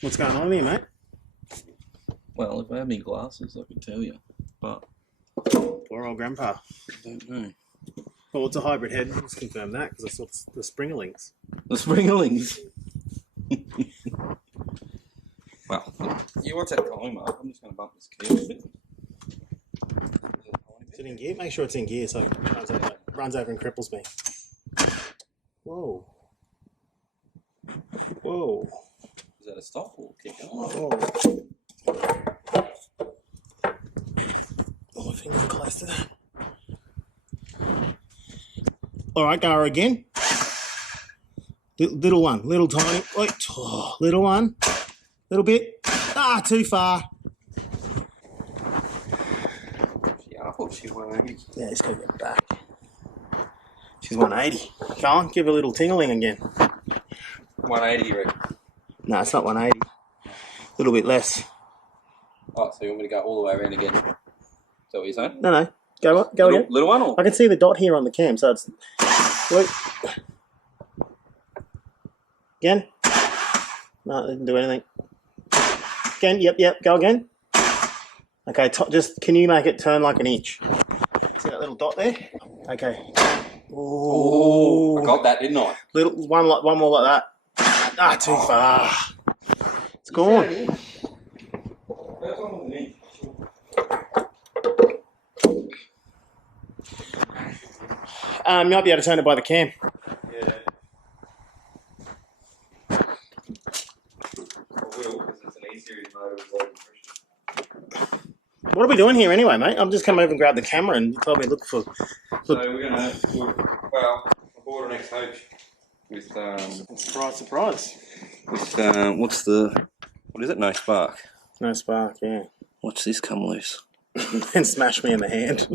What's going on here, mate? Well, if I had any glasses, I could tell you, but Poor old grandpa. I don't know. Well, it's a hybrid head. Let's confirm that because I saw the Springerlings. The Springerlings. Well, you want that time, Mark? I'm just going to bump this gear a bit. Is it in gear? Make sure it's in gear so it runs over and cripples me. Whoa. Whoa. Is that a stop or kick on? Whoa. Oh, my fingers are close to that. Alright, go again. Little one, little tiny. Wait, oh, little one. Little bit. Ah, too far. Yeah, I thought she was 180. Yeah, just gotta get back. She's 180. Go on, give her a little tingling again. 180, you reckon? No, it's not 180. A little bit less. Oh, so you want me to go all the way around again? Is that what you're saying? No. Go again. Little one or? I can see the dot here on the cam, so it's... Wait. Again? No, it didn't do anything. Again, yep, go again. Okay, just, can you make it turn like an inch? See that little dot there? Okay. Oh, I got that, didn't I? One more like that. Ah, too far. It's gone. You might be able to turn it by the cam. Yeah. I will, because it's an E-Series motor with low compression. What are we doing here anyway, mate? I'm just come over and grab the camera and you told me look for... So we're going to... Well, I bought an X-Coach with... Surprise. With, what is it? No spark. No spark, yeah. Watch this come loose. And smash me in the hand.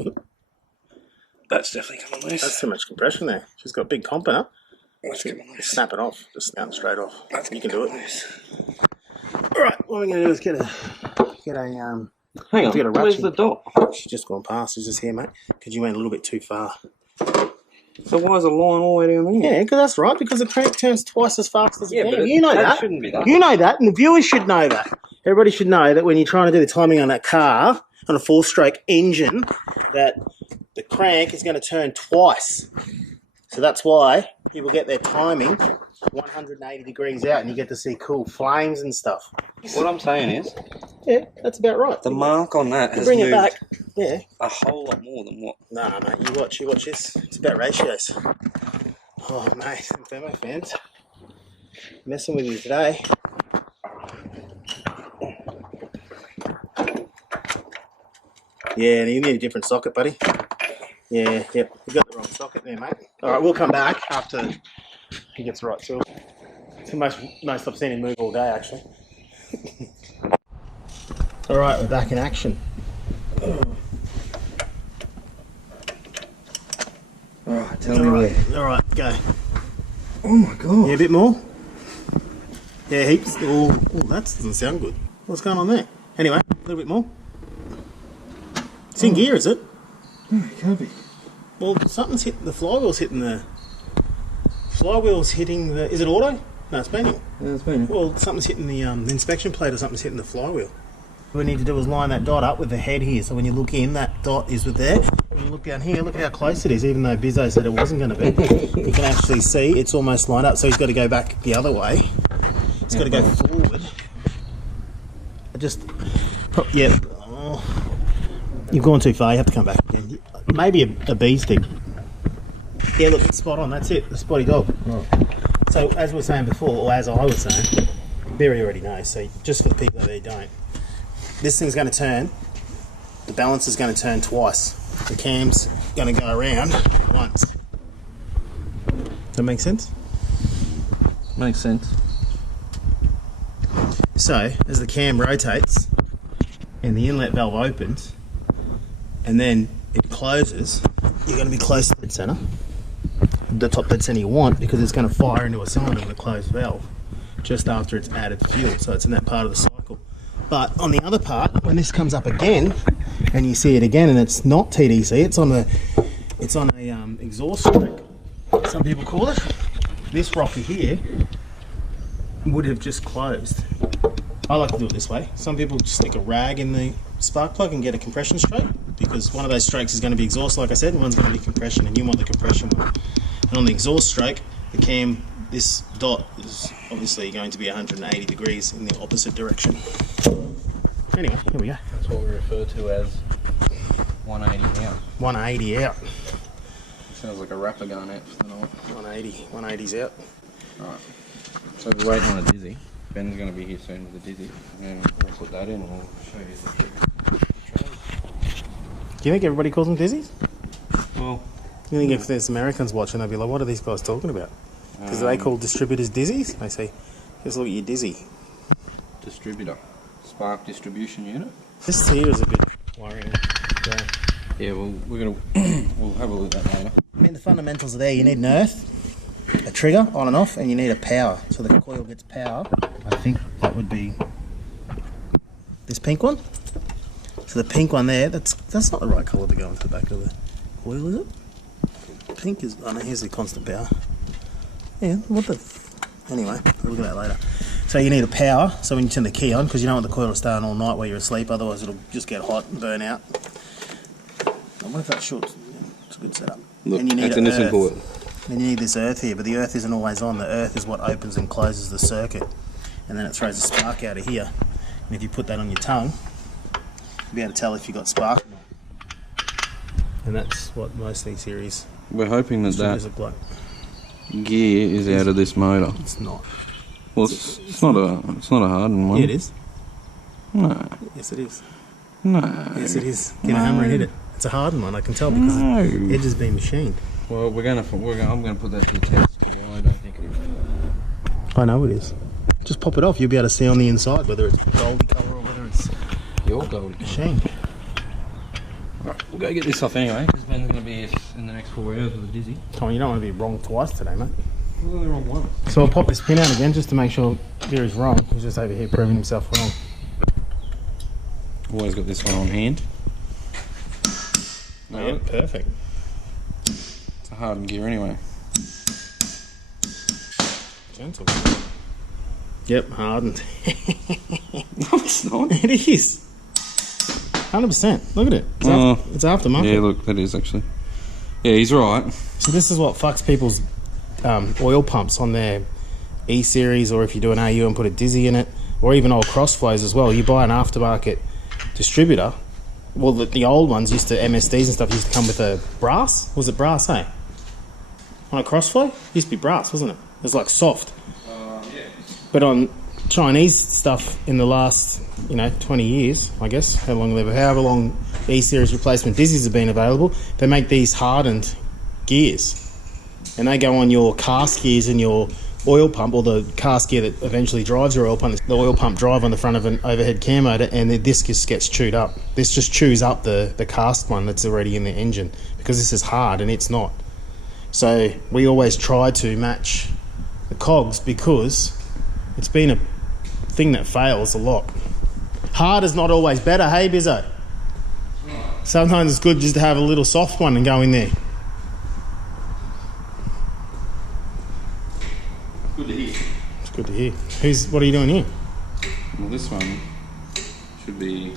That's definitely coming loose. That's too much compression there. She's got a big comp in her. That's coming loose. Snap it off. Just snap it straight off. You can do it. Loose. Alright, what we're going to do is get a Hang on, get a where's ratchet. the dot? She's just gone past. She's just here, mate. Because you went a little bit too far. So why is the line all the way down there? Yeah, because that's right. Because the crank turns twice as fast as the cam. But You know that. Shouldn't be that. You know that, and the viewers should know that. Everybody should know that when you're trying to do the timing on that car, on a 4-stroke engine, that the crank is going to turn twice. So that's why people get their timing 180 degrees out and you get to see cool flames and stuff. What I'm saying is... Yeah, that's about right. The mark on that has bring moved it back. Yeah. a whole lot more than what... Nah, mate, you watch this. It's about ratios. Oh, mate, some thermo fans. Messing with you today. Yeah, you need a different socket, buddy. Yeah, yep. You got the wrong socket there, mate. Alright, we'll come back after he gets the right tool. It's the most I've seen him move all day, actually. Alright, we're back in action. Alright, tell me where. Alright, go. Oh my god. Yeah, a bit more. Yeah, heaps. Oh, that doesn't sound good. What's going on there? Anyway, a little bit more. It's in gear, is it? No, it can't be. Well, something's hitting the flywheel's hitting the... Flywheel's hitting the... Is it auto? No, it's manual. Yeah, it's manual. Well, something's hitting the inspection plate or something's hitting the flywheel. What we need to do is line that dot up with the head here. So when you look in, that dot is with there. When you look down here, look how close it is, even though Bizzo said it wasn't going to be. You can actually see it's almost lined up. So he's got to go back the other way. He's got to go forward. Yeah. Oh, you've gone too far. You have to come back again. Maybe a bee stick. Yeah, look, it's spot on. That's it. The spotty dog. Oh. So as we were saying before, or as I was saying, Barry already knows. So just for the people that don't, this thing's going to turn. The balance is going to turn twice. The cam's going to go around once. Does that make sense? Makes sense. So as the cam rotates and the inlet valve opens and then it closes, you're going to be close to the dead center, the top dead center you want, because it's going to fire into a cylinder with a closed valve just after it's added fuel. So it's in that part of the cycle. But on the other part, when this comes up again and you see it again and it's not TDC, it's on a exhaust stroke, some people call it. This rocker here would have just closed. I like to do it this way. Some people just stick a rag in the spark plug and get a compression stroke, because one of those strokes is going to be exhaust, like I said, and one's going to be compression, and you want the compression one. And on the exhaust stroke, the cam, this dot is obviously going to be 180 degrees in the opposite direction. Anyway, here we go. That's what we refer to as 180 out. 180 out. Sounds like a rapper going out for the night. 180's out. Alright. So we're waiting on a dizzy. Ben's going to be here soon with a dizzy. And then we'll put that in and we'll show you the trick. Do you think everybody calls them dizzies? Well, You think if there's Americans watching, they'll be like, what are these guys talking about? Because they call distributors dizzies? They say, just look at your dizzy. Distributor. Spark distribution unit. This here is a bit worrying. Yeah, well, we're going to... we'll have a look at that later. I mean, the fundamentals are there. You need an earth, a trigger, on and off, and you need a power. So the coil gets power. I think that would be this pink one. So the pink one there, that's not the right colour to go into the back of the coil, is it? Pink is, oh no, here's the constant power. Yeah, what the... Anyway, we'll look at that later. So you need a power, so when you turn the key on, because you don't want the coil to stay on all night while you're asleep, otherwise it'll just get hot and burn out. And what if that's short? It's a good setup. Look, and you need that's an Nissan coil. Then you need this earth here, but the earth isn't always on. The earth is what opens and closes the circuit. And then it throws a spark out of here. And if you put that on your tongue, you'll be able to tell if you got spark or not. And that's what most of these series We're hoping that look like. Gear is out of this motor. It's not. Well, it's not a hardened one. Yeah, it is. No. Yes, it is. No. Yes, it is. Get a hammer and hit it. It's a hardened one, I can tell, because the edge has been machined. Well, I'm going to put that to the test. I don't think it is. I know it is. Just pop it off. You'll be able to see on the inside whether it's goldy colour or whether it's Your gold. machined. Alright, we'll go get this off anyway, because Ben's going to be here in the next 4 hours with a dizzy. Tom, you don't want to be wrong twice today, mate. We're only wrong one. So I'll pop this pin out again just to make sure Gary's wrong. He's just over here proving himself wrong. Always got this one on hand. No, Yeah, perfect. it's a hardened gear anyway. Gentle. Yep, hardened. No, it's not. It is. 100%. Look at it. It's aftermarket. Yeah, look, that is actually. Yeah, he's right. So this is what fucks people's oil pumps on their E-Series, or if you do an AU and put a dizzy in it, or even old crossflows as well. You buy an aftermarket distributor. Well, the old ones used to, MSDs and stuff, used to come with a brass. Was it brass, eh? On a crossflow? It used to be brass, wasn't it? It was like soft. Yeah. But on Chinese stuff in the last, 20 years, I guess, however long E-Series replacement dizzies have been available, they make these hardened gears. And they go on your cast gears and your oil pump, or the cast gear that eventually drives your oil pump, the oil pump drive on the front of an overhead cam motor, and this just gets chewed up. This just chews up the cast one that's already in the engine, because this is hard and it's not. So we always try to match the cogs, because it's been a thing that fails a lot. Hard is not always better, hey Bizzo? Sometimes it's good just to have a little soft one and go in there. Good to hear. It's good to hear. What are you doing here? Well, this one should be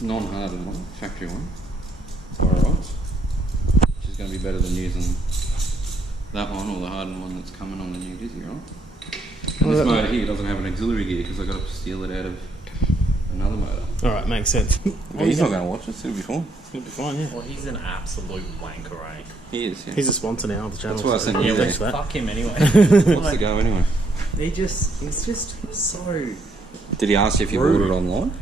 non-hardened one, factory one, wire rods, which is going to be better than using that one or the hardened one that's coming on the new dizzy, right? And this motor here doesn't have an auxiliary gear because I've got to steal it out of another motor. Alright, makes sense. Well, he's not going to watch this, it'll be fine. It'll be fine, yeah. Well, he's an absolute wanker, eh? He is, yeah. He's a sponsor now of the channel. That's why I sent you there. thanks for that. Fuck him anyway. What's the go anyway? He's just so... Did he ask you if you Rude. ordered online?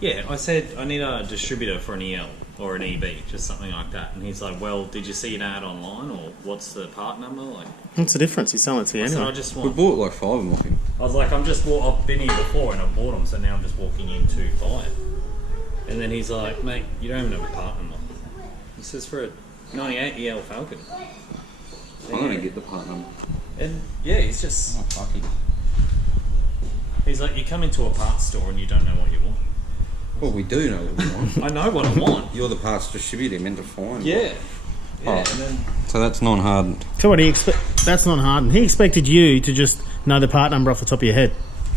Yeah, I said, I need a distributor for an EL or an EB, just something like that. And he's like, well, did you see an ad online, or what's the part number? Like, What's the difference? He's selling it to you I said, anyway. I just We want... bought like 5 of them off him. I was like, I've been here before and I've bought them, so now I'm just walking in to buy it. And then he's like, mate, you don't even have a part number. This is for a 98 EL Falcon. I'm going to get the part number. And yeah, he's just... Oh, fuck it. He's like, you come into a parts store and you don't know what you want. Well, we do know what we want. I know what I want. You're the parts distributor, meant to find. Yeah. Yeah, and then So that's non-hardened. So what that's not hardened. He expected you to just know the part number off the top of your head.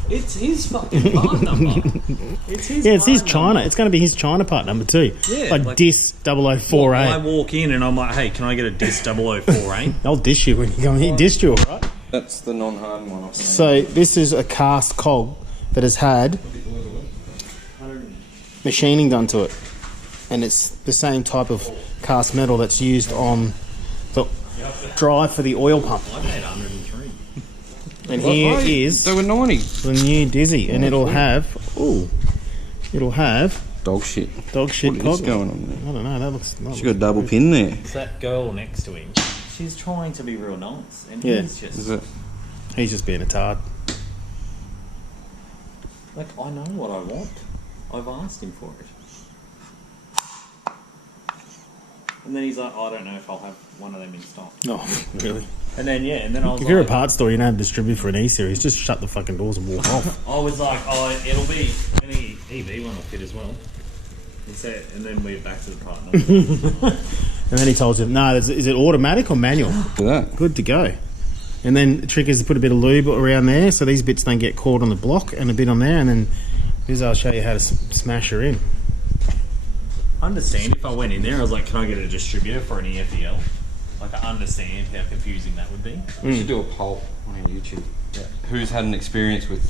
it's his fucking part number. It's his. Yeah, it's his part China. number. It's going to be his China part number too. Yeah, like DIS 004A. I walk in and I'm like, hey, can I get a DIS 004A? I'll dish you when you go in. He dished you, all right? That's the non-hardened one. Off the So this is a cast cog that has had machining done to it, and it's the same type of cast metal that's used on the drive for the oil pump. I paid 103. And here is They were 90. the new Dizzy, and it'll have Dog shit. dog shit What cog. is going on there? I don't know. That looks. She got a double pin there. It's that girl next to him. She's trying to be real nice, and Yeah. he's just Is it? He's just being a tard. like, I know what I want. I've asked him for it. And then he's like, I don't know if I'll have one of them in stock. Oh, really? And then I was If you're a like, parts store, you don't have a distributor for an E-Series, just shut the fucking doors and walk off. I was like, oh, it'll be any EV one will fit as well. He said, and then we're back to the part number. And then he told you, no, is it automatic or manual? Look at that. Good to go. And then the trick is to put a bit of lube around there so these bits don't get caught on the block, and a bit on there, and then I'll show you how to smash her in. Understand if I went in there, I was like, can I get a distributor for an EFEL? Like, I understand how confusing that would be. We should do a poll on our YouTube. Yeah. Who's had an experience with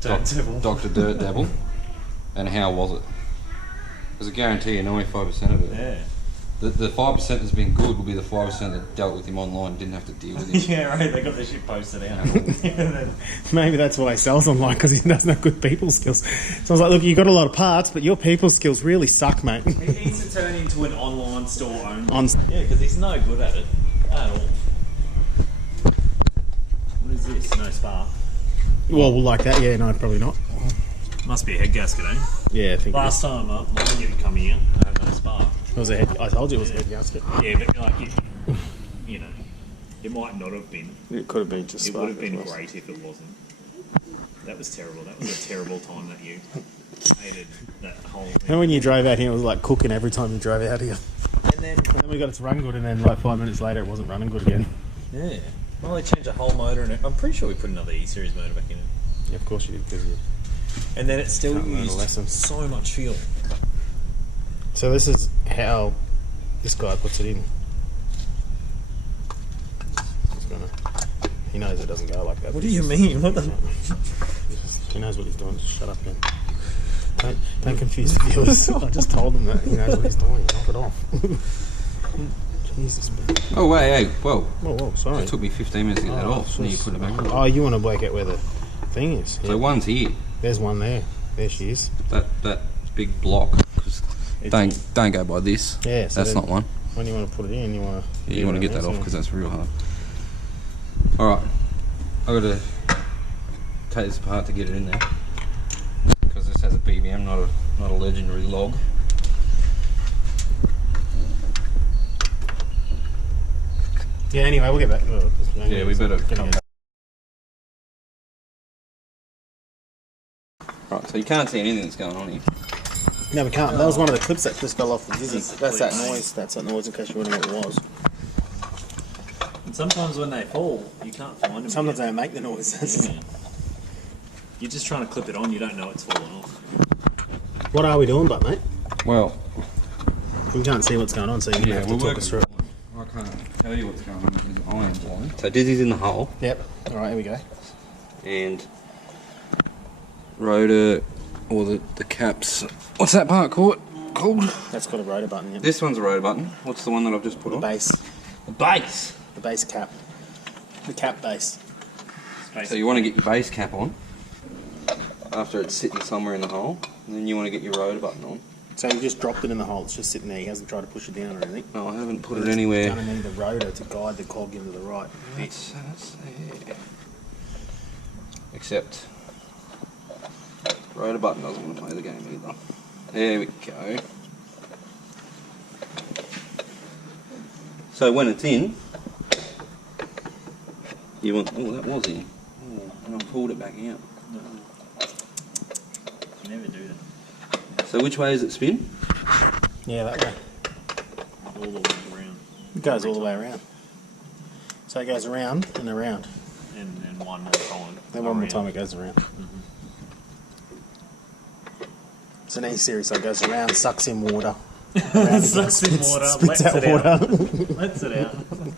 Dirt Devil. Dr. Dirt Devil, and how was it? There's a guarantee of 95% of it. Yeah. The 5% that's been good will be the 5% that dealt with him online and didn't have to deal with him. Yeah, right, they got their shit posted out. Maybe that's why he sells online, because he doesn't have good people skills. So I was like, look, you got a lot of parts, but your people skills really suck, mate. He needs to turn into an online store only. Yeah, because he's no good at it at all. What is this? No spark. well, like that, yeah, no, probably not. Must be a head gasket, eh? Yeah, I think Last time mine didn't come here, I had no spark. it was a head. I told you it was a head gasket. Yeah, but like, you know, it might not have been. It could have been just. It would have been great if it wasn't. That was terrible. That was a terrible time that you hated that whole thing. And when you drove out here, it was like cooking every time you drove out here. And then, And then we got it to run good, and then like 5 minutes later, it wasn't running good again. yeah. Well, they changed the whole motor, and I'm pretty sure we put another E-Series motor back in it. Yeah, of course you did, because you. And then it still Can't learn a used lesson. so much fuel. So this is how this guy puts it in. He knows it doesn't go like that. What do you mean? What the? He knows what he's doing. Just shut up, man. Don't confuse the viewers. I just told them that he knows what he's doing. Knock it off. Jesus, man. Oh, wait, hey, whoa. Whoa, sorry. It took me 15 minutes to get that off, and then you put it back on. Oh, you want to work out where the thing is? So one's here, There's one there. There she is. that big block. 'Cause don't go by this. Yeah, so that's then not one. When you want to put it in, you want to. Yeah, you want to get that off because that's real hard. Alright, I've got to take this apart to get it in there. Because this has a BBM, not a legendary log. Yeah. Anyway, we'll get back. Yeah, we better Get come on. back. Right, so you can't see anything that's going on here. No, we can't. That was one of the clips that just fell off the Dizzy. That's That's that clips. noise. That's that noise. In case you wondering what it was. And sometimes when they fall, you can't find them. Sometimes they again. don't make the noises. Yeah. You're just trying to clip it on. You don't know it's fallen off. What are we doing, but mate? Well, We can't see what's going on, so you're gonna have to we're talk us through it. I can't tell you what's going on because I am blind. So Dizzy's in the hole, Yep. All right, here we go. and rotor, or the caps. What's that part called? That's got a rotor button. Yep. This one's a rotor button. What's the one that I've just put The on? base. The base. The base cap. The cap base. So you want to get your base cap on after it's sitting somewhere in the hole, and then you want to get your rotor button on. So you just dropped it in the hole. It's just sitting there. He hasn't tried to push it down or anything. No, I haven't put it You're anywhere. going to need the rotor to guide the cog into the right bit. That's there. Except rotor button doesn't want to play the game either. There we go. So when it's in, you want. Oh, that was in. Oh, and I pulled it back out. You never do that. So which way does it spin? Yeah, that way. All the way around. It goes all the way around. So it goes around and around. And then one more time. Then one more time it goes around. It's an E-series, so it goes around, sucks in water. Sucks in water, spits out water. Lets it out. And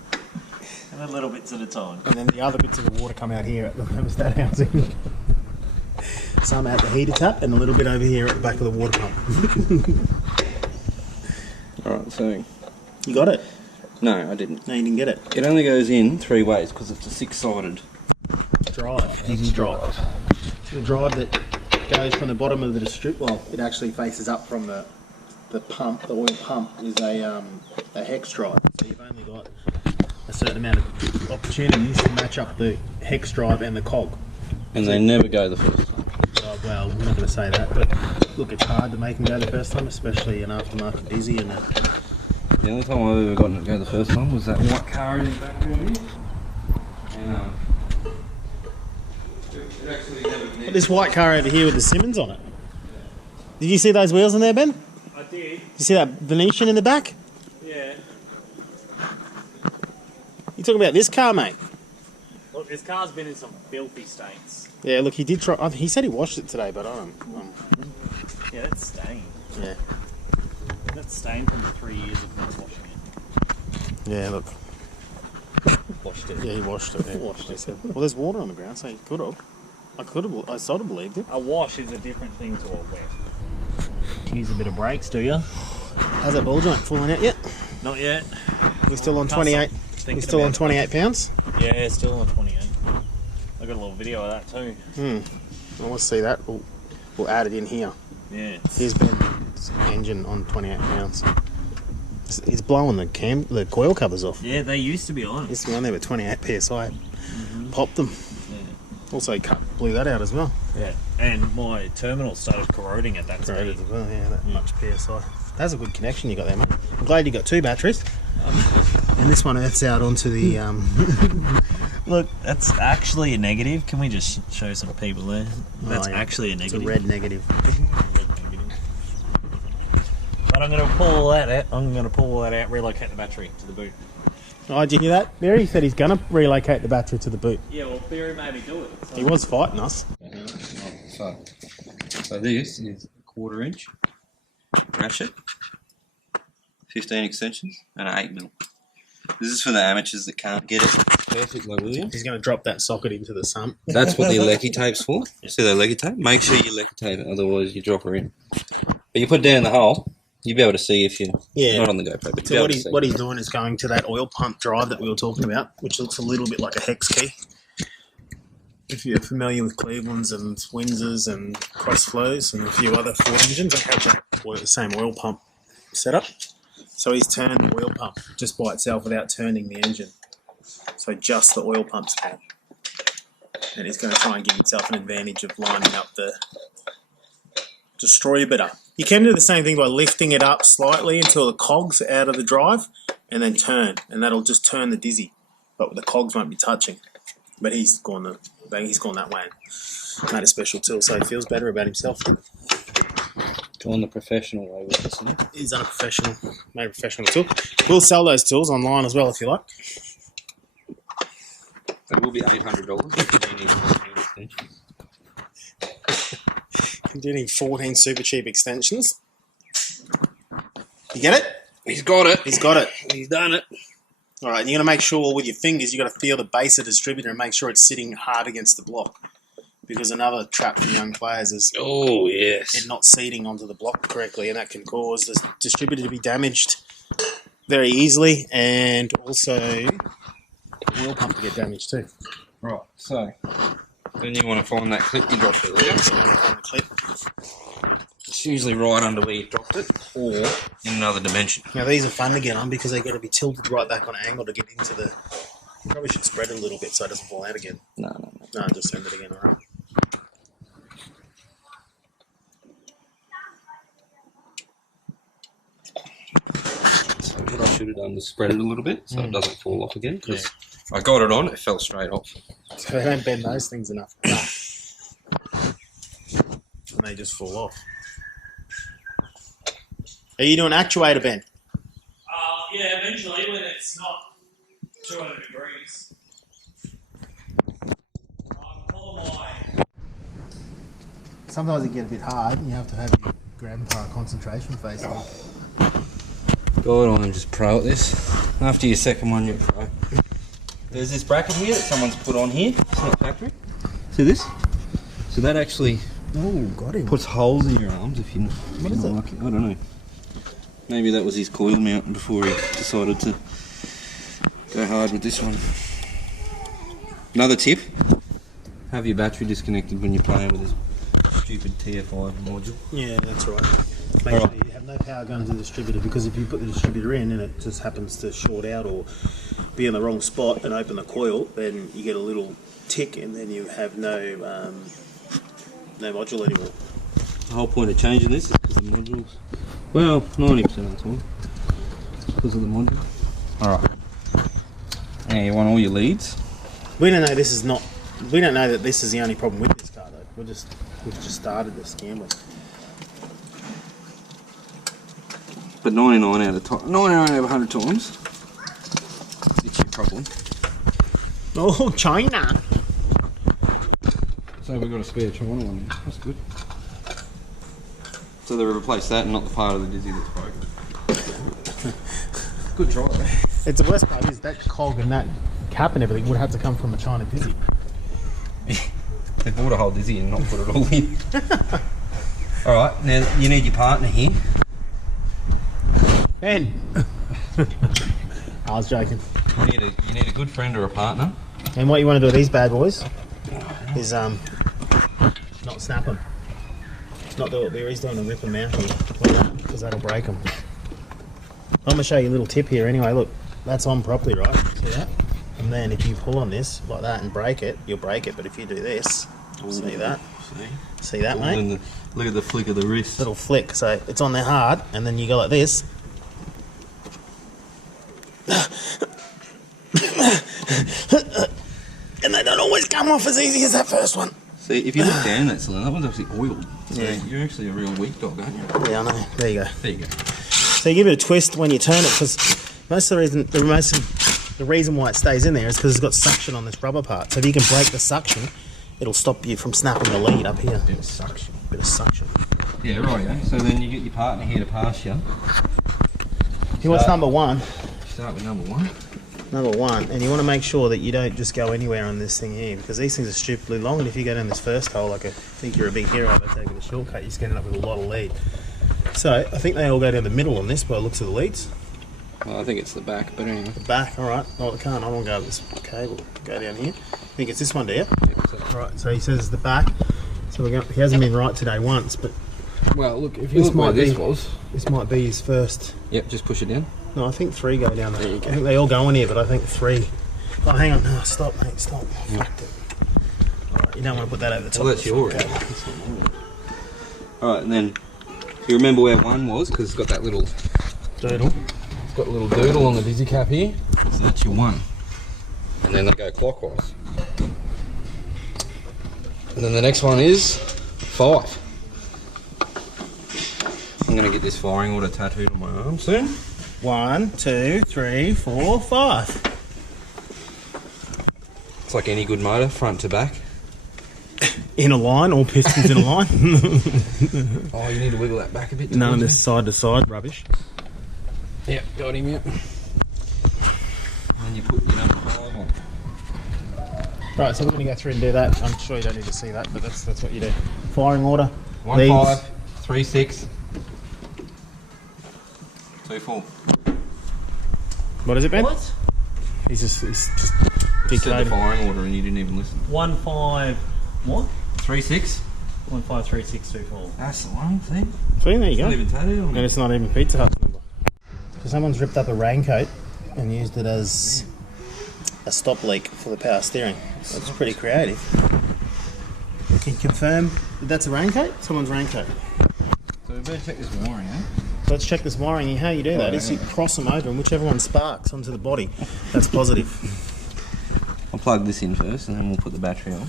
then little bits at a time. And then the other bits of the water come out here at the thermostat housing. Some at the heater tap and a little bit over here at the back of the water pump. Alright, so... You got it? No, I didn't. No, you didn't get it. It only goes in 3 ways because it's a 6-sided Drive. You can drive. The drive that goes from the bottom of the distributor, well, it actually faces up from the pump, the oil pump, is a hex drive. So you've only got a certain amount of opportunities to match up the hex drive and the cog. And they never go the first time. Well, I'm not going to say that, but look, it's hard to make them go the first time, especially an aftermarket Dizzy. And the only time I've ever gotten it to go the first time was that white car in the back here. And it actually never... this white car over here with the Simmons on it. Did you see those wheels in there, Ben? I did. You see that Venetian in the back? Yeah. You talking about this car, mate? Look, this car's been in some filthy stains. Yeah, look, he did try. He said he washed it today, but I don't. Yeah, that's stained. Yeah. That's stained from the 3 years of not washing it. Yeah, look. Washed it. Yeah, he washed it. Yeah. Washed it. Well, there's water on the ground, so he could have. I sort of believed it. A wash is a different thing to a wet. Use a bit of brakes, do you? How's that ball joint falling out yet? Not yet. We're still on 28. We're still on 28 pounds. Yeah, still on 28. I got a little video of that too. I want to see that. We'll add it in here. Yeah. Here's Ben's engine on 28 pounds. It's blowing the coil covers off. Yeah, they used to be on. Used to be on there with 28 psi. Popped them. Yeah. Also blew that out as well. Yeah. And my terminal started corroding at that Corroded speed. as well, yeah, that much psi. That's a good connection you got there, mate. I'm glad you got 2 batteries. And this one earths out onto the... Look, that's actually a negative. Can we just show some people there? That's actually a negative. It's a red negative. But I'm going to pull that out. I'm going to pull that out, relocate the battery to the boot. Oh, did you hear that? Barry said he's going to relocate the battery to the boot. Yeah, well, Barry made me do it. So. He was fighting us. So this is a 1/4 inch ratchet, 15 extensions, and an 8mm. This is for the amateurs that can't get it perfect like William. He's going to drop that socket into the sump. That's what the lecky tape's for. See that lecky tape? Make sure you lecky tape it, otherwise you drop her in. But you put it down in the hole, you'll be able to see if you're not on the GoPro. But So what he's doing is going to that oil pump drive that we were talking about, which looks a little bit like a hex key. If you're familiar with Cleveland's and Windsors and Crossflows and a few other Ford engines, they have that the same oil pump setup. So he's turned the oil pump just by itself without turning the engine. So just the oil pump's down. And he's going to try and give himself an advantage of lining up the distributor. You can do the same thing by lifting it up slightly until the cogs are out of the drive and then turn. And that'll just turn the Dizzy. But the cogs won't be touching. But he's gone that way and made a special tool, so he feels better about himself. Going the professional way with this, isn't it? He's done made a professional tool. We'll sell those tools online as well if you like. It will be $800 if you need 14 extensions. You do need 14 super cheap extensions. You get it? He's got it. He's got it. He's done it. All right, and you're going to make sure with your fingers, you've got to feel the base of the distributor and make sure it's sitting hard against the block. Because another trap for young players is it not seating onto the block correctly, and that can cause the distributor to be damaged very easily, and also the oil pump to get damaged too. Right, so then you want to find that clip you dropped earlier. On the clip. It's usually right under where you dropped it, or in another dimension. Now these are fun to get on because they've got to be tilted right back on an angle to get into the... You probably should spread it a little bit so it doesn't fall out again. No. No, just send it again, all right. So what I should have done was spread it a little bit so it doesn't fall off again, because I got it on, it fell straight off. So they don't bend those things enough. And they just fall off. Are you doing actuator, Ben? Yeah, Usually when it's not 200 degrees, Sometimes it gets a bit hard and you have to have your grandpa concentration face on. God, I'm just pro at this. After your second one, you're pro. There's this bracket here that someone's put on here. It's not factory. See this? So that actually Got him. puts holes in your arms if you're What is not it? lucky. I don't know. Maybe that was his coil mount before he decided to go hard with this one. Another tip, have your battery disconnected when you're playing with this stupid TF5 module. Yeah, that's right. Make sure you have no power going to the distributor, because if you put the distributor in and it just happens to short out or be in the wrong spot and open the coil, then you get a little tick and then you have no module anymore. The whole point of changing this is because of the modules. Well, 90% of the time. Because of the module. Alright. Now you want all your leads. We don't know this is not. We don't know that this is the only problem with this car though. We've just started this gambling. But 99 out of 100 times, it's your problem. Oh, China! So we've got a spare China one. That's good. So they replaced that and not the part of the Dizzy that's broken. Good try, eh? It's the worst part is that cog and that cap and everything would have to come from a China Dizzy. They bought a whole Dizzy and not put it all in. Alright, now you need your partner here. Ben! I was joking. You need a good friend or a partner. And what you want to do with these bad boys is not snap them. Not do what Barry's doing and rip them out here, because that'll break them. I'm going to show you a little tip here anyway. Look, that's on properly, right? See that? And then if you pull on this like that and break it, you'll break it. But if you do this, see that? See that, mate? Look at the flick of the wrist. Little flick. So it's on there hard, and then you go like this. And they don't always come off as easy as that first one. See, if you look down that cylinder, that one's actually oiled. So Yeah. you're actually a real weak dog, aren't you? Yeah, I know. There you go. There you go. So you give it a twist when you turn it, because most of the reason why it stays in there is because it's got suction on this rubber part. So if you can break the suction, it'll stop you from snapping the lead up here. Bit of suction. Bit of suction. Yeah, right, yeah. So then you get your partner here to pass you. He wants number one. Start with number one. Number one, and you want to make sure that you don't just go anywhere on this thing here, because these things are stupidly long, and if you go down this first hole, like I think you're a big hero by taking the shortcut, you're just getting up with a lot of lead. So I think they all go down the middle on this by the looks of the leads. Well, I think it's the back, but anyway. The back, alright. Oh, I can't, I want to go with this cable. Go down here. I think it's this one, do you? Alright, so he says it's the back. So he hasn't been right today once, but Well, look, if you look where this was. This might be his first. Yep, just push it down. No, I think three go down there. I think they all go in here, but I think three. Oh, hang on. No, stop, mate. Stop. Yeah. Fucked it. Alright, you don't want to put that over the top. Well, that's of the yours. cable. Alright, and then you remember where one was, because it's got that little Doodle. It's got a little doodle on the Dizzy cap here. So that's your one. And then they go clockwise. And then the next one is 5. I'm going to get this firing order tattooed on my arm soon. 1, 2, 3, 4, 5. It's like any good motor, front to back. In a line, all pistons in a line. Oh, you need to wiggle that back a bit. None of this side to side rubbish. Yep, got him, yep. And you put your number 5 on. Right, so we're going to go through and do that. I'm sure you don't need to see that, but that's what you do. Firing order. 1 leads. 5, 3 6, 2 4. What is it, Ben? What? He's just I said the dictating. firing order and you didn't even listen. 1 5 what? 3 6. 1 5 3 6 2 4. That's the one, see? See, there you go. Not even tattooed on And it. it's not even Pizza Hut number. So someone's ripped up a raincoat and used it as a stop leak for the power steering. That's pretty creative. Can you confirm that that's a raincoat? Someone's raincoat. So we better check this wiring, eh? So let's check this wiring. How you do that is you cross them over and whichever one sparks onto the body, that's positive. I'll plug this in first and then we'll put the battery on.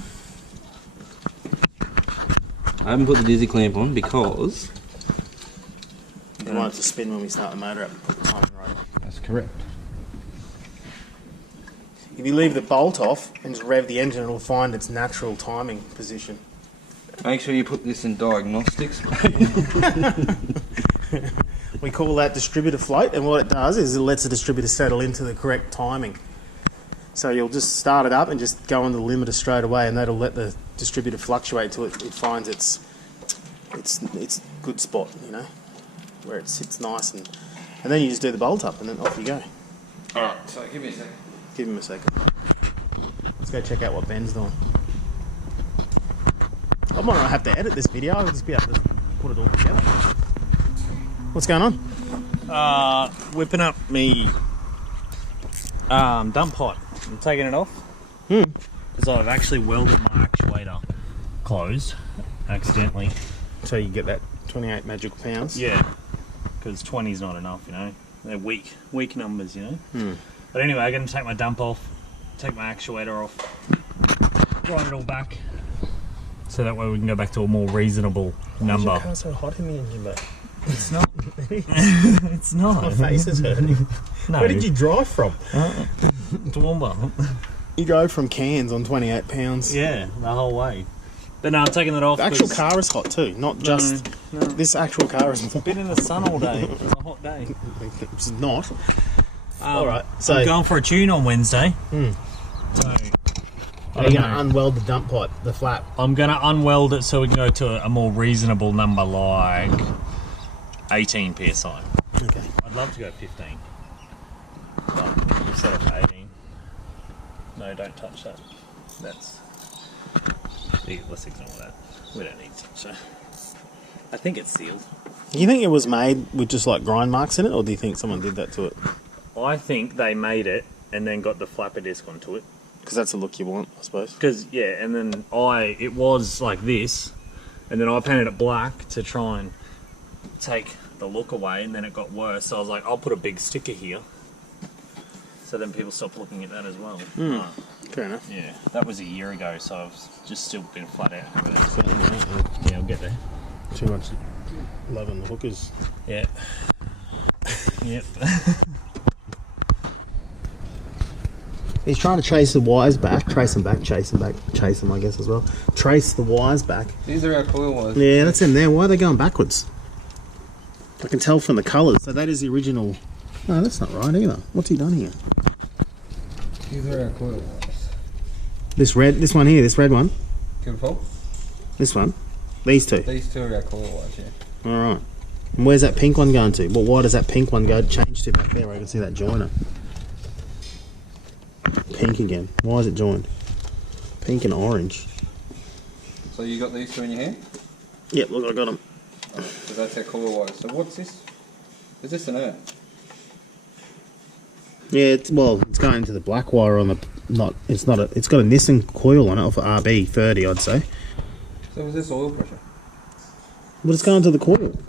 I haven't put the Dizzy clamp on because... You want it to spin when we start the motor up and put the timing right on. That's correct. If you leave the bolt off and just rev the engine, it'll find its natural timing position. Make sure you put this in diagnostics. We call that distributor float, and what it does is it lets the distributor settle into the correct timing. So you'll just start it up and just go on the limiter straight away, and that'll let the distributor fluctuate till it finds its good spot, you know, where it sits nice, and then you just do the bolt up, and then off you go. Alright, so give me a second. Give him a second. Let's go check out what Ben's doing. I might not have to edit this video, I'll just be able to put it all together. What's going on? Whipping up me dump pipe. I'm taking it off. Because I've actually welded my actuator closed accidentally. So you get that 28 magical pounds? Yeah. Because 20 is not enough, you know. They're weak numbers, you know. But anyway, I'm going to take my dump off, take my actuator off, grind it all back. So that way we can go back to a more reasonable number. Why is your car so hot in the engine bay? It's not. It's not. My face is hurting. No. Where did you drive from? Toowoomba. You drove from Cairns on 28 pounds. Yeah, the whole way. But no, I'm taking it off. The actual car is hot too, not just... No. This actual car is hot. Been in the sun all day. It's a hot day. It's not. Alright, so... I'm going for a tune on Wednesday. So... Are you going to unweld the dump pipe, the flap? I'm going to unweld it so we can go to a more reasonable number like 18 psi. Okay. I'd love to go 15. But we've set it for 18. No, don't touch that. That's... Let's ignore that. We don't need to touch that. I think it's sealed. Do you think it was made with just like grind marks in it, or do you think someone did that to it? I think they made it and then got the flapper disc onto it. Because that's the look you want, I suppose. Because, yeah, and then it was like this, and then I painted it black to try and take the look away, and then it got worse. So I was like, I'll put a big sticker here. So then people stopped looking at that as well. Fair enough. Yeah, that was a year ago, so I've just still been flat out. Yeah, I'll get there. Too much love on the hookers. Yeah. Yep. He's trying to trace the wires back, chase them, I guess, as well. Trace the wires back. These are our coil wires. Yeah, that's in there. Why are they going backwards? I can tell from the colours. So that is the original... No, that's not right either. What's he done here? These are our coil wires. This one here, this red one. Good fault. This one. These two. These two are our coil wires, yeah. Alright. And where's that pink one going to? Well, why does that pink one go change to back there where I can see that joiner? Pink again. Why is it joined? Pink and orange. So you got these two in your hand? Yep, look, I got them. Alright, so that's our coil wires. So what's this? Is this an earth? Yeah, it's going to the black wire on the... It's got a Nissan coil on it for RB30, I'd say. So is this oil pressure? But it's going to the coil.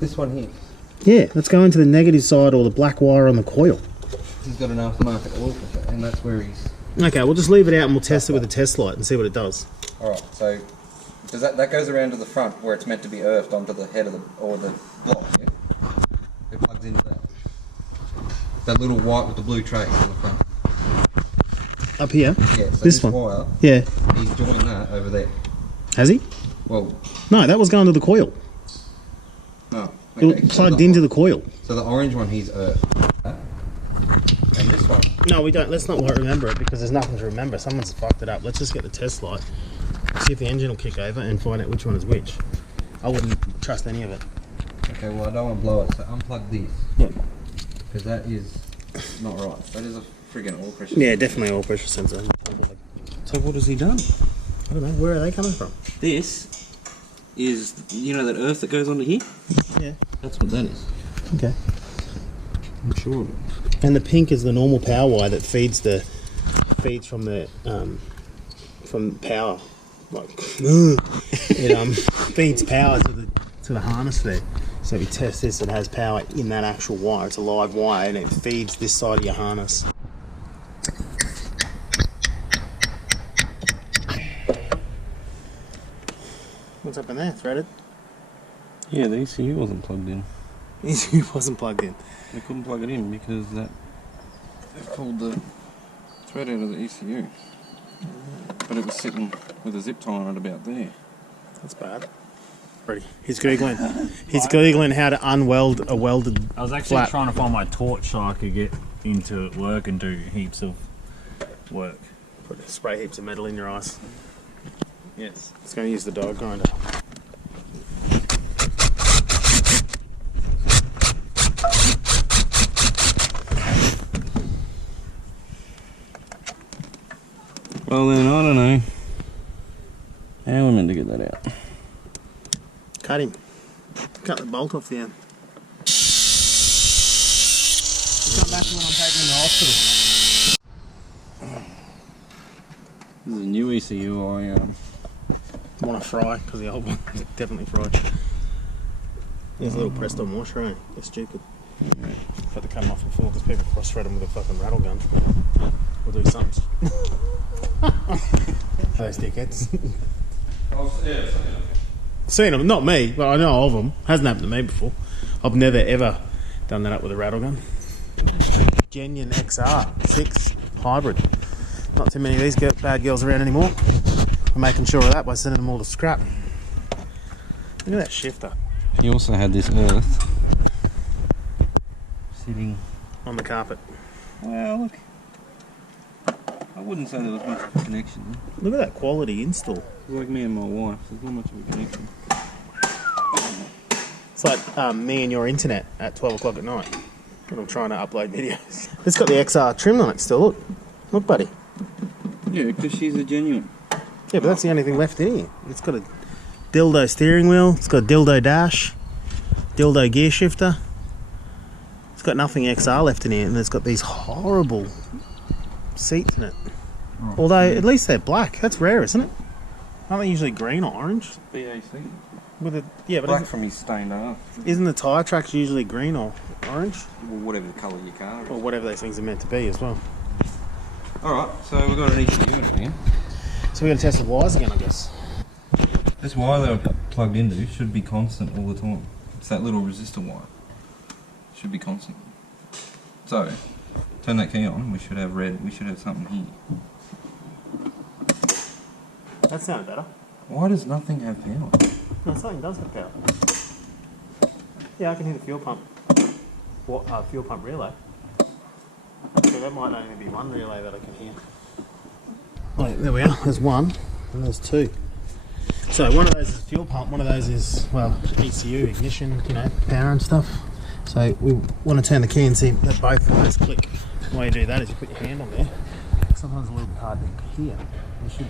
This one here? Yeah, that's going to the negative side or the black wire on the coil. He's got an aftermarket oil pressure, and that's where he's... Okay, we'll just leave it out and we'll test it with a test light and see what it does. Alright, so does that goes around to the front where it's meant to be earthed onto the head of the block, yeah? It plugs into that. That little white with the blue tray on the front. Up here? Yeah, so this this one. wire, Yeah. he's joined that over there. Has he? Well, No, that was going to the coil. no. It was plugged into the coil. So the orange one he's earthed. And this one. No, we don't. Let's not remember it because there's nothing to remember. Someone's fucked it up. Let's just get the test light, see if the engine will kick over and find out which one is which. I wouldn't trust any of it. Okay, well I don't want to blow it, so unplug this. Yep. Because that is not right. That is a friggin' oil pressure. Yeah, definitely oil pressure sensor. So what has he done? I don't know. Where are they coming from? This is, you know that earth that goes onto here? Yeah. That's what that is. Okay. I'm sure of it. And the pink is the normal power wire that feeds from the from power. Like it feeds power to the harness there. So we test this, it has power in that actual wire. It's a live wire and it feeds this side of your harness. What's up in there? Threaded? Yeah, the ECU wasn't plugged in. The ECU wasn't plugged in. We couldn't plug it in because that... They've pulled the thread out of the ECU. But it was sitting with a zip tie on it about there. That's bad. Ready. He's googling. He's googling how to unweld a welded. I was actually trying to find my torch so I could get into work and do heaps of work. Spray heaps of metal in your eyes. Yes. It's going to use the dog grinder. Well then, I don't know how we're meant to get that out. Cut him. Cut the bolt off the end. Come back to when I'm taking him to the hospital. This is a new ECU I want to fry because the old one is definitely fried. There's a little pressed on washer, eh? They're stupid. Got to cut them off before because people cross thread them with a fucking rattle gun. We'll do something. Those dickheads. yeah, Seen them, not me, but I know of them. Hasn't happened to me before. I've never ever done that up with a rattle gun. Genuine XR6 hybrid. Not too many of these bad girls around anymore. I'm making sure of that by sending them all to scrap. Look at that shifter. He also had this earth sitting on the carpet. Well, look. I wouldn't say there was much of a connection. Look at that quality install. It's like me and my wife, there's not much of a connection. It's like me and your internet at 12 o'clock at night when I'm trying to upload videos. It's got the XR trim on it still, look. Look, buddy. Yeah, because she's a genuine. Yeah, but that's the only thing left in here. It's got a dildo steering wheel, it's got a dildo dash, dildo gear shifter. It's got nothing XR left in here, and it's got these horrible seats in it. Oh, although, at least they're black. That's rare, isn't it? Aren't they usually green or orange? BAC. With a, yeah, but black from his stained ass. Isn't the tyre tracks usually green or orange? Well, whatever the colour your car is. Or whatever those things are meant to be as well. Alright, so we've got an ECU in here. So we're going to test the wires again, I guess. This wire that we're plugged into should be constant all the time. It's that little resistor wire. Should be constant. So, turn that key on, we should have red, we should have something here. That sounded better. Why does nothing have power? No, something does have power. Yeah, I can hear the fuel pump. What, fuel pump relay. So that might only be one relay that I can hear. Oh, there we are. There's one, and there's two. So one of those is fuel pump, one of those is, well, ECU, ignition, you know, power and stuff. So we want to turn the key and see that both of those click. The way you do that is you put your hand on there. Sometimes it's a little bit hard to hear. You should.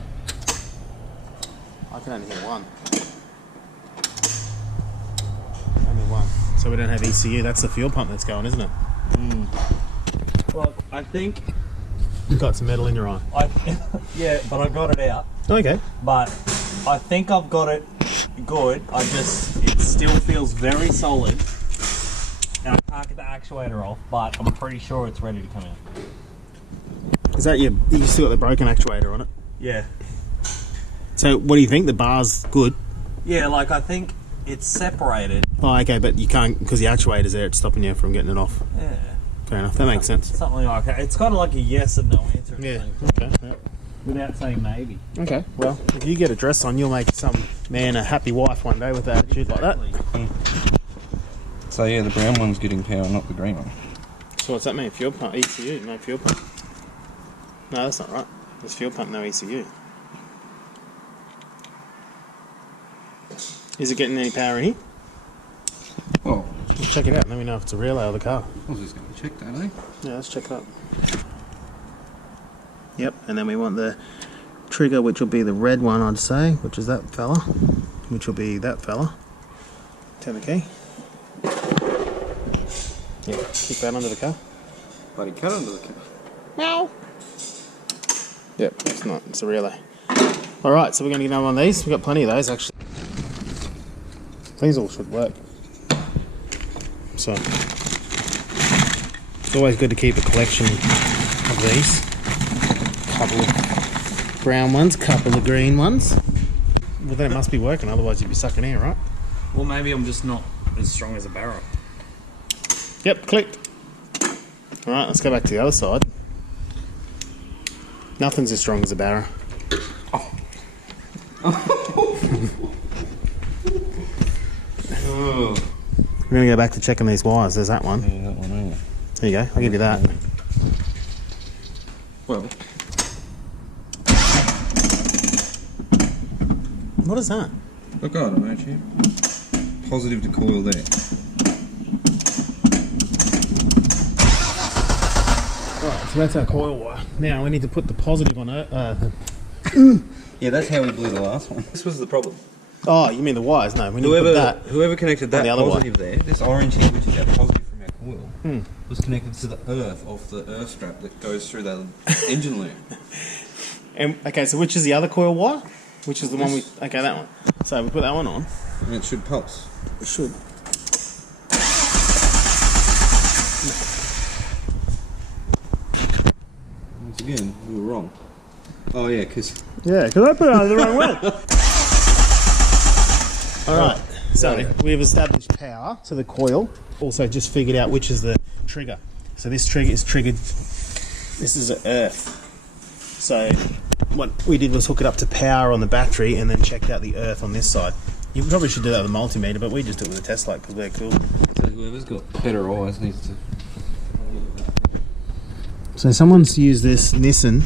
I can only hear one. Only one. So we don't have ECU. That's the fuel pump that's going, isn't it? Well, I think You've got some metal in your eye. yeah, but I got it out. Okay. But I think I've got it good. It still feels very solid. And I can't get the actuator off, but I'm pretty sure it's ready to come out. Is that you still got the broken actuator on it? Yeah. So what do you think? The bar's good? Yeah, like I think it's separated. Oh, okay, but you can't, because the actuator's there, it's stopping you from getting it off. Yeah. Fair enough, that makes sense. Something like that. It's kind of like a yes and no answer. Yeah, okay. Yep. Without saying maybe. Okay, well, if you get a dress on, you'll make some man a happy wife one day with an attitude like that. So yeah, the brown one's getting power, not the green one. So what's that mean? Fuel pump, ECU, no fuel pump. No, that's not right. There's fuel pump, no ECU. Is it getting any power in here? Well, Let's check it out and let me know if it's a relay or the car. I was just going to check that, eh? Yeah, let's check it out. Yep, and then we want the trigger, which will be the red one, I'd say, which is that fella, which will be that fella. Turn the key. Yeah, kick that under the car. Bloody cut under the car. Meow. Yep, it's not, it's a relay. Alright, so we're going to get another one of these. We've got plenty of those, actually. These all should work. So, it's always good to keep a collection of these. Couple of brown ones, couple of green ones. Well, then it must be working, otherwise you'd be sucking air, right? Well, maybe I'm just not as strong as a barrel. Yep, clicked. Alright, let's go back to the other side. Nothing's as strong as a Barra. Oh. We're going to go back to checking these wires. There's that one. Yeah, that one, ain't it? There you go. I'll give you that. Well, What is that? look, I don't know, actually. Positive to coil there. Right, so that's our coil wire. Now we need to put the positive on it. Yeah, that's how we blew the last one. This was the problem. Oh, you mean the wires? No, we need to put that. Whoever connected that the other positive there, this orange here, which is our positive from our coil, was connected to the earth off the earth strap that goes through that engine loop. And okay, so which is the other coil wire? Which is the one we... Okay, that one. So we put that one on. And it should pulse. It should. Once again, we were wrong. Oh yeah, because... Yeah, because I put it on the wrong way. Alright, so we've established power to the coil. Also just figured out which is the trigger. So this trigger is triggered... This is earth. So what we did was hook it up to power on the battery and then checked out the earth on this side. You probably should do that with a multimeter, but we just do it with a test light because we're cool. So whoever's got better eyes needs to... So someone's used this Nissan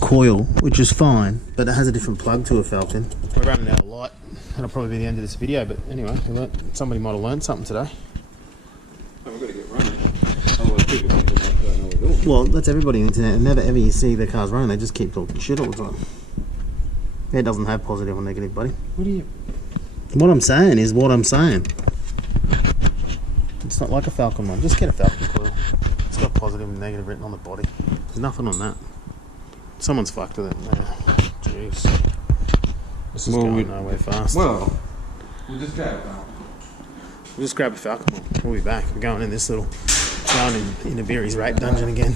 coil, which is fine, but it has a different plug to a Falcon. We're running out of light. That'll probably be the end of this video, but anyway, somebody might have learned something today. Oh, we've got to get running. Otherwise people think we don't know what we're doing. Well, that's everybody on the internet, and never ever you see their cars running, they just keep talking shit all the time. It doesn't have positive or negative, buddy. What do you... What I'm saying is what I'm saying. It's not like a Falcon one. Just get a Falcon coil. It's got positive and negative written on the body. There's nothing on that. Someone's fucked with it. Yeah. Jeez. This is going nowhere fast. Well, we'll just grab it. We'll just grab a Falcon one. We'll be back. We're going in this little... Going in Iberi's rape dungeon again.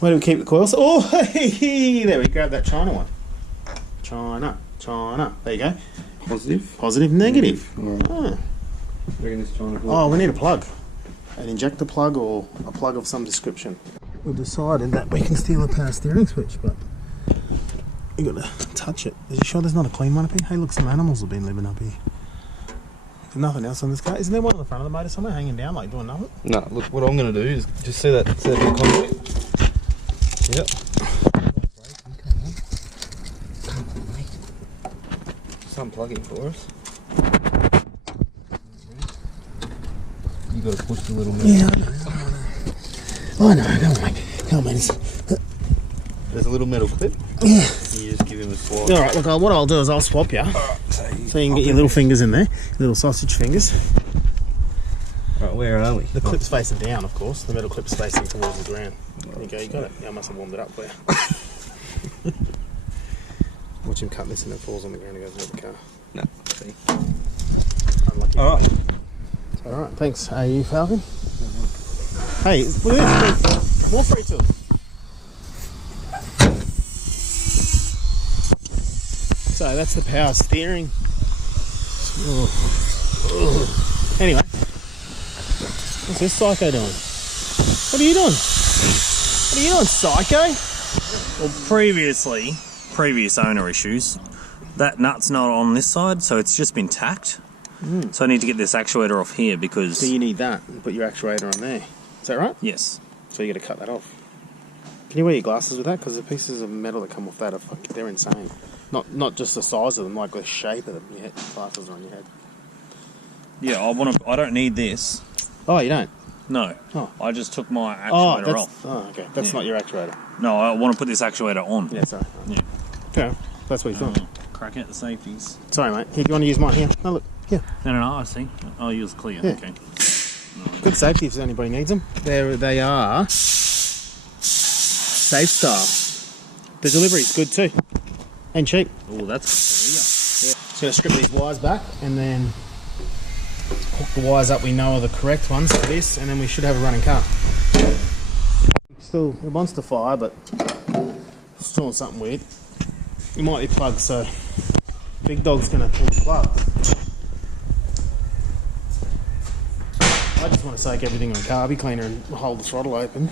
Where do we keep the coils? Oh, hey, there we grab that China one. China. There you go. Positive? Positive, negative. Alright. Oh. Reckon this China plug? Oh, we need a plug. An injector plug or a plug of some description. We've decided that we can steal a power steering switch, but you gotta touch it. Are you sure there's not a clean one up here? Hey, look, some animals have been living up here. There's nothing else on this car. Isn't there one on the front of the motor somewhere hanging down, like doing nothing? No, look, what I'm going to do is just see that bit of conduit. Yep. Just unplug it for us. You got to push the little metal. Yeah, I know. Come on, mate. Come on, mate. There's a little metal clip. Yeah. You just give him a swap. All right, look, what I'll do is I'll swap you. So you can get your little fingers in there, little sausage fingers. Right, where are we? The clip's facing down, of course. The metal clip's facing towards the ground. There you go, you got it. Yeah, I must have warmed it up for you. Watch him cut this and it falls on the ground and goes into the car. No, see. Unlucky. Alright. Alright, thanks. Are you Falcon? Hey, look at this. More free tools. So that's the power steering. Anyway, what's this psycho doing? What are you doing? What are you doing, psycho? Well, previous owner issues, that nut's not on this side, so it's just been tacked. So I need to get this actuator off here because... So you need that and put your actuator on there. Is that right? Yes. So you got to cut that off. Can you wear your glasses with that? Because the pieces of metal that come off that they're insane. Not just the size of them, like the shape of them. Your glasses are on your head. Yeah, I don't need this. Oh, you don't? No. Oh. I just took my actuator off. Oh, okay. That's not your actuator. No, I want to put this actuator on. Yeah, sorry. Yeah. Okay. That's what you thought. Crack out the safeties. Sorry, mate. Here, do you want to use mine? Here. No, look. Here. No, I see. Oh, yours clear. Yeah. Okay. Good safety if anybody needs them. They are safe style. The delivery's good too. And cheap. Oh, that's Yeah. Just going to strip these wires back and then hook the wires up we know are the correct ones for this, and then we should have a running car. Still, it wants to fire, but it's doing something weird. It might be plugged, so Big Dog's going to pull the plug. I just just want to soak everything in a carby cleaner and hold the throttle open.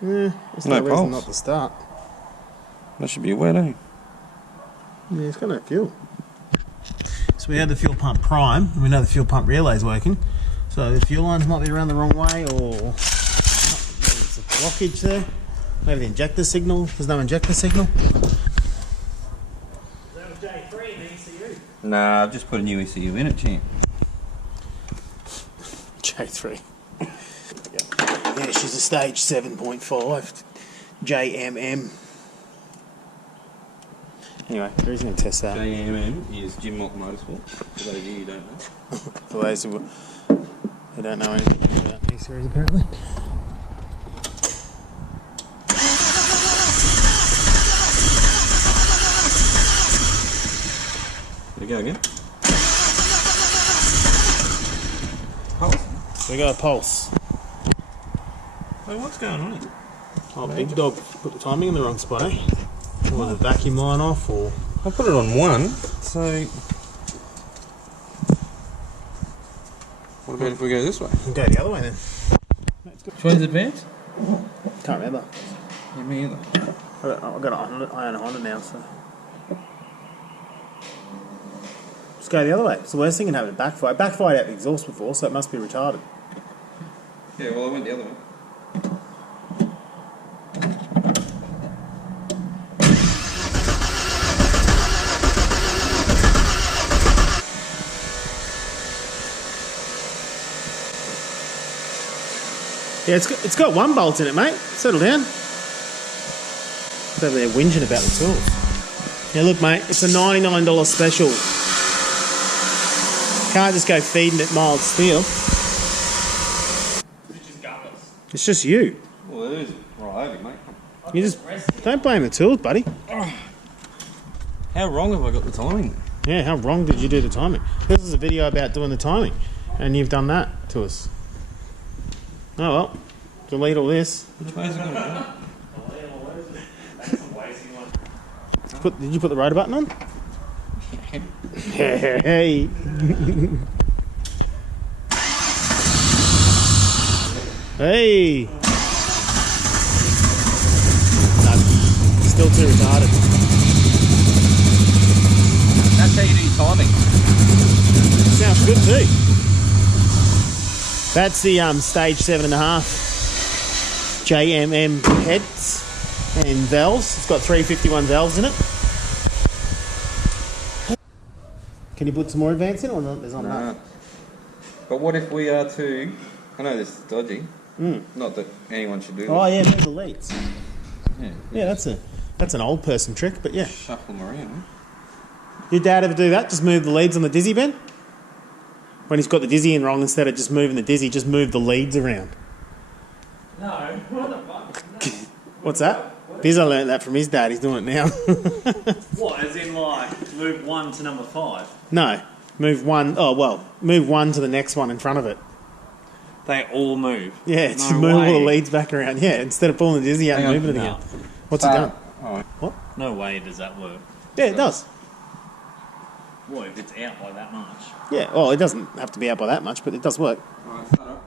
Yeah, there's no reason not to start. That should be wet, eh? Yeah, it's got no fuel. So we had the fuel pump prime, and we know the fuel pump relay's working. So the fuel lines might be around the wrong way, or maybe it's a blockage there. Maybe the injector signal. There's no injector signal. Is that a J3 and ECU? Nah, I've just put a new ECU in it, champ. J3. Yeah, she's a stage 7.5 JMM. Anyway, Drew's going to test that. JMM is Jim Mock Motorsport, for those of you who don't know. For those who don't know anything about these series, apparently. There you go again. Pulse. So we got a pulse. Hey, what's going on here? Oh, big dog put the timing in the wrong spot, eh? Or the vacuum line off, or... I put it on 1, so... What about if we go this way? We'll go the other way then. Which one's advanced? Can't remember. Yeah, me either. I got a Honda, I own a Honda now, so... Just go the other way. It's the worst thing can happen, it backfire. It backfired out the exhaust before, so it must be retarded. Yeah, well, I went the other way. Yeah, it's got one bolt in it, mate. Settle down. It's over there whinging about the tools. Yeah, look, mate, it's a $99 special. Can't just go feeding it mild steel. It's just you. Well, it is right over, mate. You just don't blame the tools, buddy. How wrong have I got the timing? Yeah, how wrong did you do the timing? This is a video about doing the timing, and you've done that to us. Oh well, delete all this. Which way is it going to go? Did you put the rotor button on? Hey. Hey. No, still too retarded. That's how you do your timing. Sounds good too. That's the stage 7.5 JMM heads and valves. It's got 351 valves in it. Can you put some more advance in, or not? There's not enough. But what if we are to... I know this is dodgy. Not that anyone should do this. Oh yeah, move the leads. Yeah, that's an old person trick, but yeah. Shuffle them around. Your dad ever do that? Just move the leads on the dizzy, Ben? When he's got the dizzy in wrong, instead of just moving the dizzy, just move the leads around. No, what the fuck? No. What's that? Bizzo learnt that from his dad. He's doing it now. What, as in like move 1 to number 5? No, move one. Oh well, move one to the next one in front of it. They all move. Yeah, just No move all way. the leads back around. Yeah, instead of pulling the dizzy out and Hang on. moving it No. again. What's it done? Oh. What? No way does that work. Yeah, it does. What, if it's out by that much? Yeah, well, it doesn't have to be out by that much, but it does work. Alright, start up.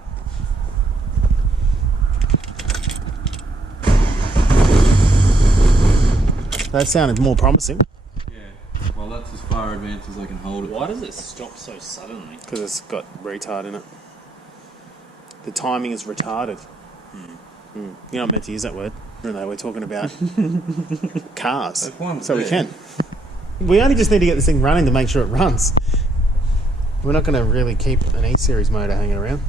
That sounded more promising Yeah. Well, that's as far advanced as I can hold it. Why does it stop so suddenly? because it's got retard in it. The timing is retarded. You're not meant to use that word. Even though we're talking about cars, There's one so we there. can. We only just need to get this thing running to make sure it runs. We're not going to really keep an E-Series motor hanging around.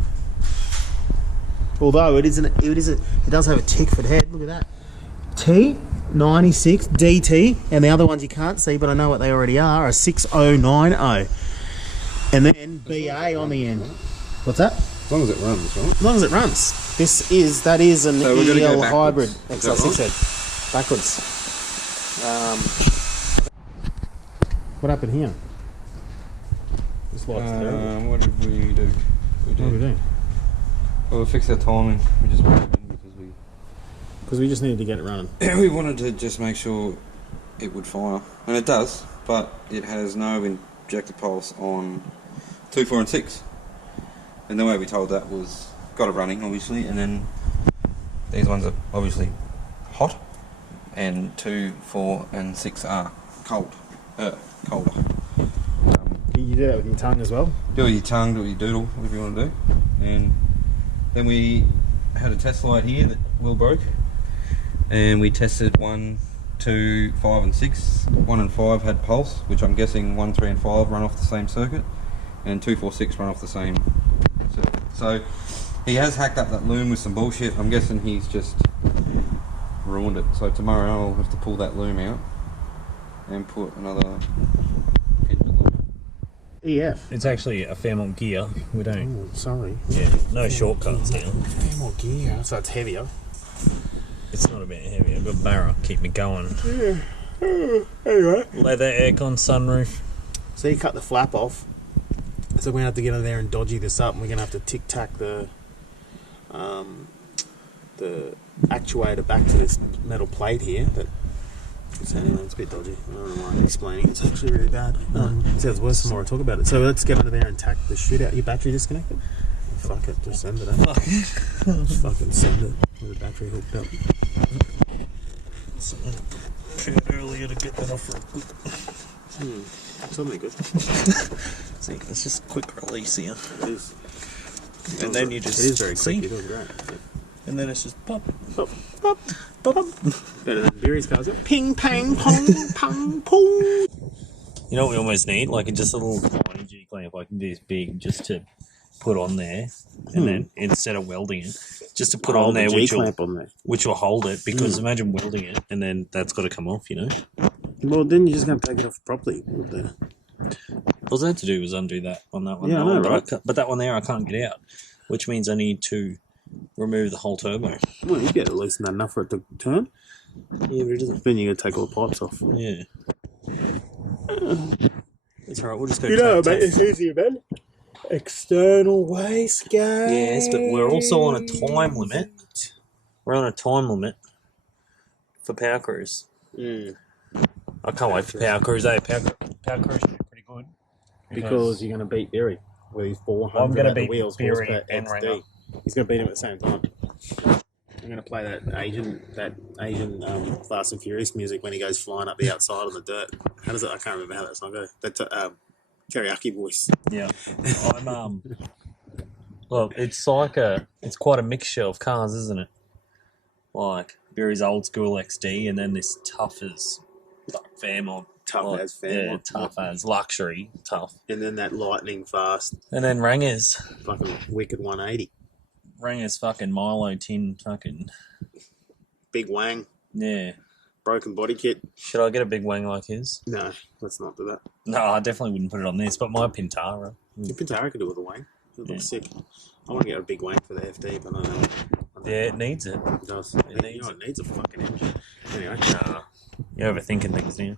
Although it does have a Tickford head. Look at that. T96 DT, and the other ones you can't see, but I know what they already are 6090, and then BA on the end. What's that? As long as it runs, right? As long as it runs. That is an So we're gonna go EL hybrid backwards. Is that XL6 head. Backwards. What happened here? This light's terrible. What did we do? What did we do? Well, we fixed our timing. We just put it in because Because we just needed to get it running. we wanted to just make sure it would fire. And it does, but it has no injector pulse on 2, 4 and 6. And the way we told that was, got it running obviously, and then these ones are obviously hot, and 2, 4 and 6 are colder. You do that with your tongue as well? Do it with your tongue, do it with your doodle, whatever you want to do. And then we had a test light here that Will broke, and we tested 1, 2, 5 and 6. 1 and 5 had pulse, which I'm guessing 1, 3 and 5 run off the same circuit, and 2, 4, 6 run off the same circuit. So he has hacked up that loom with some bullshit. I'm guessing he's just ruined it. So tomorrow I'll have to pull that loom out and put another engine loom. EF. It's actually a Fairmont gear. We don't. Oh, sorry. Yeah, no shortcuts here. Fairmont gear, so it's heavier. It's not a bit heavy. I've got Barra, keep me going. Yeah. Anyway. Leather aircon sunroof. So you cut the flap off. So we're going to have to get in there and dodgy this up, and we're going to have to tic-tac the actuator back to this metal plate here. So anyway, it's a bit dodgy. I don't know why I'm explaining. It's actually really bad. It sounds worse the more I talk about it. So let's get under there and tack the shit out. Your battery disconnected? Fuck it, just send it. Just fucking send it with the battery hooked up. Tried earlier to get that off. Something good. See, it's just a quick release here. It is. And then you just It is very see, quick. It was great. and then it's just pop, Pop, pop, pop, pop. Better than Beery's cars. Ping, pang, pong, pong, pong. You know what we almost need? Like just a little tiny G clamp, like this big, just to put on there, and then instead of welding it, just to put on there, which will hold it. Because imagine welding it, and then that's got to come off. You know. Well, then you're just going to take it off properly. All I had to do was undo that on that one. Yeah, I know, but, right? but that one there I can't get out, which means I need to remove the whole turbo. Well, you get it loosen that enough for it to turn. Yeah, but it doesn't. Then you got to take all the pipes off. Yeah. It's alright, we'll just go it's easier, man. External wastegate. Yes, but we're also on a time limit. We're on a time limit for Power Cruise. I can't wait for Power Cruise. Power Cruise should be pretty good. Because you're going to beat Berry with his 400 I'm going to beat wheels, Berry horsepower and XD. Ringer. He's going to beat him at the same time. I'm going to play that Asian Fast and Furious music when he goes flying up the outside on the dirt. How does it? I can't remember how that song goes. That's karaoke voice. Yeah. Well, it's quite a mixture of cars, isn't it? Like Berry's old school XD, and then this tough as Fairmont. Tough as Fairmont. Yeah, tough as luxury, tough. And then that lightning fast. And then Ranger's. Fucking wicked 180. Ranger's fucking Milo tin fucking. Big wang. Yeah. Broken body kit. Should I get a big wang like his? No, let's not do that. No, I definitely wouldn't put it on this, but my Pintara. Your Pintara could do with a wang. It looks sick. I want to get a big wang for the FD, but I don't know. Yeah, it needs it. It does. It needs a fucking engine. Anyway. Nah. You're overthinking things now.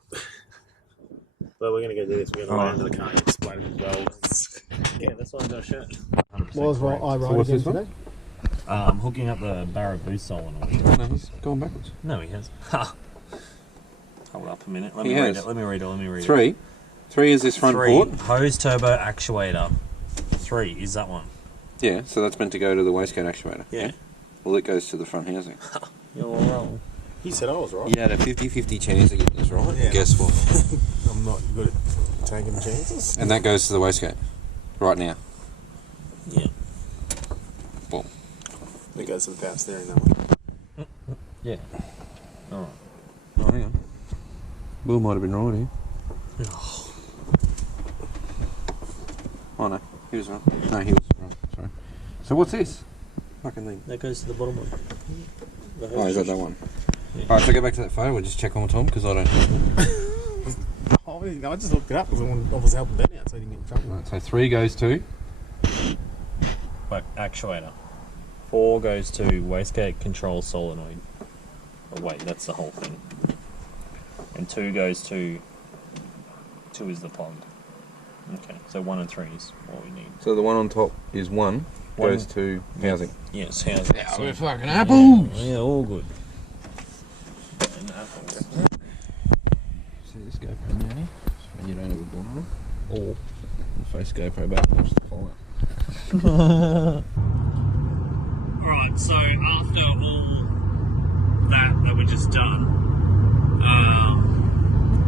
Well, we're going to go do this. We're going to land to the car and explode it as well. Yeah, that's why I got a shirt. What was I ride again today? Hooking up the Barra boost solenoid. No, he's going backwards. No, he has. Ha! Hold up a minute. Let He me read has. it. Let me read it. 3. 3 is this front 3, port. hose turbo actuator. 3 is that one. Yeah, so that's meant to go to the wastegate actuator. Yeah. Well, it goes to the front housing. You're wrong. He said I was right. You had a 50-50 chance of getting this right. Yeah. Guess what? I'm not good at taking chances. And that goes to the wastegate right now. Yeah. Boom. There goes some power steering that one. Yeah. Alright. Oh, hang on. Will might have been right here. Oh no, he was wrong. No, he was wrong. Sorry. So what's this? Fucking thing. That goes to the bottom one. Oh, is that one? Yeah. Alright, so go back to that photo. We'll just check one more time because I don't. I just looked it up because I was helping Ben out so he didn't get in trouble. Right, so 3 goes to. Like actuator. 4 goes to wastegate control solenoid. Oh wait, that's the whole thing. And 2 goes to. 2 is the pond. Okay, so 1 and 3 is what we need. So the one on top is 1 goes to housing. Yes, housing. Yeah, we're fucking apples. Yeah, all good. And apples. See this GoPro now? When you don't have a blind on, or face GoPro back and watch the fire. Alright, so after all that we just done,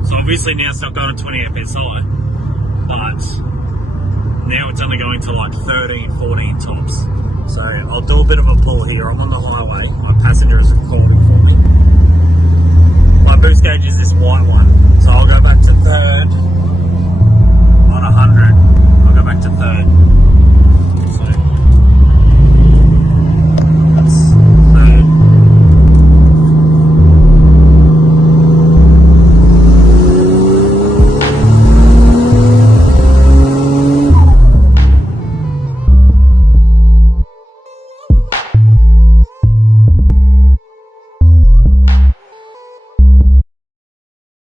so obviously now it's not going to 20 FSI, but now it's only going to like 13, 14 tops. So I'll do a bit of a pull here. I'm on the highway, my passenger is recording for me. My boost gauge is this white one, so I'll go back to third on 100. I'll go back to third.